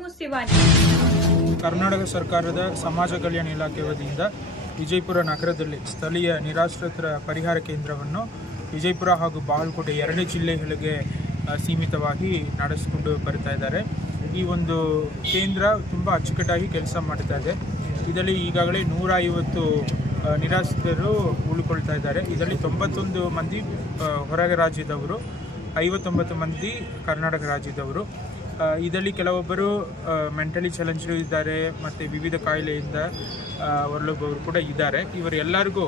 हूँ शिवानी। ಕರ್ನಾಟಕ ಸರ್ಕಾರದ ಸಮಾಜ ಕಲ್ಯಾಣ ಇಲಾಖೆ ವತಿಯಿಂದ ವಿಜಯಪುರ ನಗರದಲ್ಲಿ ಸ್ಥಳೀಯ ನಿರಾಶ್ರಿತರ ಪರಿಹಾರ ಕೇಂದ್ರವನ್ನು ವಿಜಯಪುರ ಹಾಗೂ ಬಾಗಲಕೋಟೆ ಎರಡು ಜಿಲ್ಲೆಗಳಿಗೆ ಸೀಮಿತವಾಗಿ ನಡೆಸಿಕೊಂಡು ಬರ್ತಾ ಇದ್ದಾರೆ. ಈ ಒಂದು ಕೇಂದ್ರ ತುಂಬ ಅಚ್ಚುಕಟ್ಟಾಗಿ ಕೆಲಸ ಮಾಡ್ತಾ ಇದೆ. ಇದರಲ್ಲಿ ಈಗಾಗಲೇ 150 ನಿರಾಶ್ರಿತರು ಉಳ್ಕೊಳ್ತಾ ಇದ್ದಾರೆ. ಇದರಲ್ಲಿ 91 ಮಂದಿ ಹೊರಗೆ ರಾಜ್ಯದವರು, 59 ಮಂದಿ ಕರ್ನಾಟಕ ರಾಜ್ಯದವರು. ಇದರಲ್ಲಿ ಕೆಲವೊಬ್ಬರು ಮೆಂಟಲಿ ಚಾಲೆಂಜ್ಡ್ ಇದ್ದಾರೆ ಮತ್ತು ವಿವಿಧ ಕಾಯಿಲೆಯಿಂದ ಹೊರಲುಬವರು ಕೂಡ ಇದ್ದಾರೆ. ಇವರೆಲ್ಲರಿಗೂ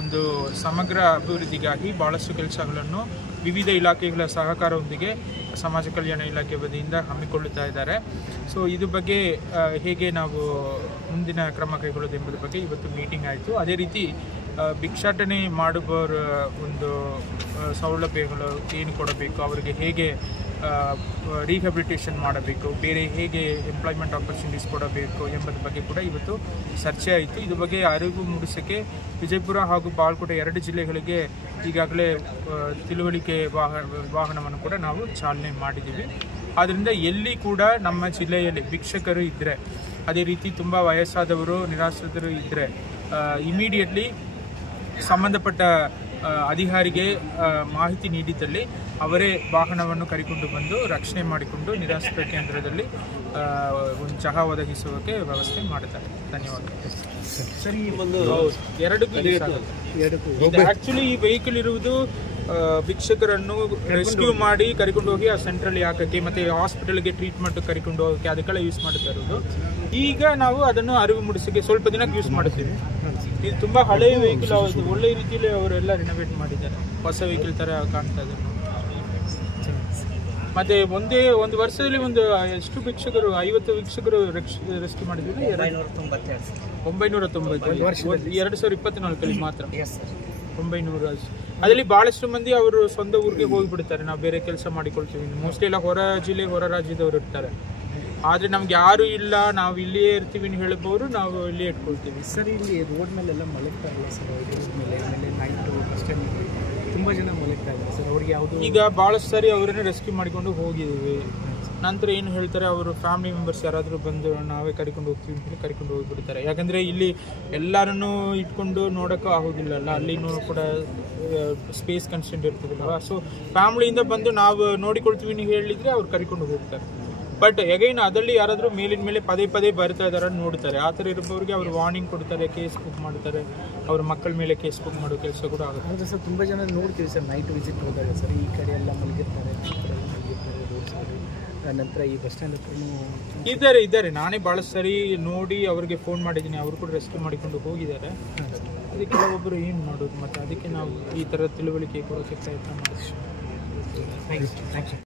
ಒಂದು ಸಮಗ್ರ ಅಭಿವೃದ್ಧಿಗಾಗಿ ಭಾಳಷ್ಟು ಕೆಲಸಗಳನ್ನು ವಿವಿಧ ಇಲಾಖೆಗಳ ಸಹಕಾರದೊಂದಿಗೆ ಸಮಾಜ ಕಲ್ಯಾಣ ಇಲಾಖೆ ವತಿಯಿಂದ ಹಮ್ಮಿಕೊಳ್ಳುತ್ತಾ ಇದ್ದಾರೆ. ಸೊ ಇದ್ರ ಬಗ್ಗೆ ಹೇಗೆ ನಾವು ಮುಂದಿನ ಕ್ರಮ ಕೈಗೊಳ್ಳೋದು ಎಂಬುದರ ಬಗ್ಗೆ ಇವತ್ತು ಮೀಟಿಂಗ್ ಆಯಿತು. ಅದೇ ರೀತಿ ಭಿಕ್ಷಾಟನೆ ಮಾಡುವವರ ಒಂದು ಸೌಲಭ್ಯಗಳು ಏನು ಕೊಡಬೇಕು, ಅವರಿಗೆ ಹೇಗೆ ರಿಹ್ಯಾಬಿಲಿಟೇಷನ್ ಮಾಡಬೇಕು, ಬೇರೆ ಹೇಗೆ ಎಂಪ್ಲಾಯ್ಮೆಂಟ್ ಆಪರ್ಚುನಿಟೀಸ್ ಕೊಡಬೇಕು ಎಂಬುದರ ಬಗ್ಗೆ ಕೂಡ ಇವತ್ತು ಚರ್ಚೆ ಆಯಿತು. ಇದ್ರ ಬಗ್ಗೆ ಅರಿವು ಮೂಡಿಸೋಕ್ಕೆ ವಿಜಯಪುರ ಹಾಗೂ ಬಾಗಲಕೋಟೆ ಎರಡು ಜಿಲ್ಲೆಗಳಿಗೆ ಈಗಾಗಲೇ ತಿಳುವಳಿಕೆ ವಾಹನವನ್ನು ಕೂಡ ನಾವು ಚಾಲನೆ ಮಾಡಿದ್ದೀವಿ. ಆದ್ದರಿಂದ ಎಲ್ಲಿ ಕೂಡ ನಮ್ಮ ಜಿಲ್ಲೆಯಲ್ಲಿ ಭಿಕ್ಷಕರು ಇದ್ದರೆ, ಅದೇ ರೀತಿ ತುಂಬ ವಯಸ್ಸಾದವರು ನಿರಾಶ್ರಿತರು ಇದ್ದರೆ ಇಮಿಡಿಯೇಟ್ಲಿ ಸಂಬಂಧಪಟ್ಟ ಅಧಿಕಾರಿಗೆ ಮಾಹಿತಿ ನೀಡಿದ್ದಲ್ಲಿ ಅವರೇ ವಾಹನವನ್ನು ಕರೆಕೊಂಡು ಬಂದು ರಕ್ಷಣೆ ಮಾಡಿಕೊಂಡು ನಿರಾಶ್ರಿತ ಕೇಂದ್ರದಲ್ಲಿ ಒಂದು ಚಹಾ ಒದಗಿಸುವುದಕ್ಕೆ ವ್ಯವಸ್ಥೆ ಮಾಡುತ್ತಾರೆ. ಧನ್ಯವಾದ. ಸರಿ, ಒಂದು ಆಕ್ಚುಲಿ ಈ ವೆಹಿಕಲ್ ಇರುವುದು ಭಿಕ್ಷಕರನ್ನು ರೆಸ್ಕ್ಯೂ ಮಾಡಿ ಕರ್ಕೊಂಡು ಹೋಗಿ ಆ ಸೆಂಟ್ರಲ್ಲಿ ಹಾಕಕ್ಕೆ ಮತ್ತೆ ಹಾಸ್ಪಿಟಲ್ಗೆ ಟ್ರೀಟ್ಮೆಂಟ್ ಕರ್ಕೊಂಡು ಹೋಗಕ್ಕೆ ಅದಕ್ಕೆಲ್ಲ ಯೂಸ್ ಮಾಡ್ತಾ ಇರೋದು. ಈಗ ನಾವು ಅದನ್ನು ಅರಿವು ಮೂಡಿಸಕ್ಕೆ ಸ್ವಲ್ಪ ದಿನಕ್ಕೆ ಯೂಸ್ ಮಾಡ್ತೀವಿ. ಇದು ತುಂಬಾ ಹಳೆಯ ವೆಹಿಕಲ್, ಒಳ್ಳೆ ರೀತಿಯಲ್ಲಿ ಅವರೆಲ್ಲ ರಿನೋವೇಟ್ ಮಾಡಿದ್ದಾರೆ. ಹೊಸ ವೆಹಿಕಲ್ ತರ ಕಾಣ್ತಾ ಇದೆ. ಮತ್ತೆ ಒಂದು ವರ್ಷದಲ್ಲಿ ಎಷ್ಟು ಭಿಕ್ಷಕರು 50 ಭಿಕ್ಷಕರು ರೆಸ್ಕ್ಯೂ ಮಾಡಿದ್ವಿ. 990 2024 ಮಾತ್ರ 900. ಅದರಲ್ಲಿ ಬಹಳಷ್ಟು ಮಂದಿ ಅವರು ಸ್ವಂತ ಊರಿಗೆ ಹೋಗಿಬಿಡ್ತಾರೆ. ನಾವು ಬೇರೆ ಕೆಲಸ ಮಾಡಿಕೊಳ್ತೀವಿ. ಮೋಸ್ಟ್ಲಿ ಎಲ್ಲ ಹೊರ ರಾಜ್ಯದವರು ಇರ್ತಾರೆ. ಆದರೆ ನಮ್ಗೆ ಯಾರು ಇಲ್ಲ, ನಾವು ಇಲ್ಲಿಯೇ ಇರ್ತೀವಿ ಅಂತ ಹೇಳಬಹುದು, ನಾವು ಇಲ್ಲಿಯೇ ಇಟ್ಕೊಳ್ತೀವಿ. ಸರ್, ಇಲ್ಲಿ ರೋಡ್ ಮೇಲೆಲ್ಲ ಮಲಗ್ತಾ ಇಲ್ಲ ಸರ್. ರೋಡ್ ಮೇಲೆ ನೈಟು ಅಷ್ಟೇ ತುಂಬ ಜನ ಮಲಗ್ತಾ ಇದ್ದಾರೆ ಸರ್. ಅವ್ರಿಗೆ ಯಾವುದು ಈಗ ಭಾಳಷ್ಟು ಸಾರಿ ಅವರನ್ನೇ ರೆಸ್ಕ್ಯೂ ಮಾಡಿಕೊಂಡು ಹೋಗಿದ್ದೀವಿ. ನಂತರ ಏನು ಹೇಳ್ತಾರೆ, ಅವರು ಫ್ಯಾಮಿಲಿ ಮೆಂಬರ್ಸ್ ಯಾರಾದರೂ ಬಂದು ನಾವೇ ಕರ್ಕೊಂಡು ಹೋಗ್ತೀವಿ ಅಂತ ಕರ್ಕೊಂಡು ಹೋಗಿಬಿಡ್ತಾರೆ. ಯಾಕಂದರೆ ಇಲ್ಲಿ ಎಲ್ಲರನ್ನೂ ಇಟ್ಕೊಂಡು ನೋಡೋಕ್ಕೂ ಆಗೋದಿಲ್ಲಲ್ಲ, ಅಲ್ಲಿನೂ ಕೂಡ ಸ್ಪೇಸ್ ಕನ್ಸ್ಟೆಂಟ್ ಇರ್ತದಲ್ವ. ಸೊ ಫ್ಯಾಮಿಲಿಯಿಂದ ಬಂದು ನಾವು ನೋಡಿಕೊಳ್ತೀವಿ ಅಂತ ಹೇಳಿದರೆ ಅವ್ರು ಕರ್ಕೊಂಡು ಹೋಗ್ತಾರೆ. ಬಟ್ ಎಗೈನ್ ಅದರಲ್ಲಿ ಯಾರಾದರೂ ಮೇಲಿನ ಮೇಲೆ ಪದೇ ಬರ್ತಾ ಇದ್ದಾರೆ ನೋಡ್ತಾರೆ. ಆ ಥರ ಇರೋರಿಗೆ ಅವರು ವಾರ್ನಿಂಗ್ ಕೊಡ್ತಾರೆ, ಕೇಸ್ ಬುಕ್ ಮಾಡ್ತಾರೆ. ಅವ್ರ ಮಕ್ಕಳ ಮೇಲೆ ಕೇಸ್ ಬುಕ್ ಮಾಡೋ ಕೆಲಸ ಕೂಡ ಆಗುತ್ತೆ. ಹೌದು ಸರ್, ತುಂಬ ಜನ ನೋಡ್ತೀವಿ ಸರ್ ನೈಟ್ ವಿಸಿಟ್ ಹೋದಾಗ ಸರ್. ಈ ಕಡೆ ಎಲ್ಲ ಮಲಗಿರ್ತಾರೆ, ರೋಡ್ ಸೈಡ್. ನಂತರ ಈ ಬಸ್ ಸ್ಟ್ಯಾಂಡ್ ಹತ್ರ ಇದ್ದಾರೆ. ನಾನೇ ಭಾಳಷ್ಟು ಸರಿ ನೋಡಿ ಅವ್ರಿಗೆ ಫೋನ್ ಮಾಡಿದ್ದೀನಿ. ಅವರು ಕೂಡ ರೆಸ್ಕ್ಯೂ ಮಾಡಿಕೊಂಡು ಹೋಗಿದ್ದಾರೆ. ಅದಕ್ಕೆ ಕೆಲವೊಬ್ಬರು ಏನು ಮಾಡೋದು, ಮತ್ತು ಅದಕ್ಕೆ ನಾವು ಈ ಥರ ತಿಳುವಳಿಕೆ ಕೊಡೋಕ್ಕೆ ಪ್ರಯತ್ನ ಮಾಡ್ತೀವಿ. Thank you.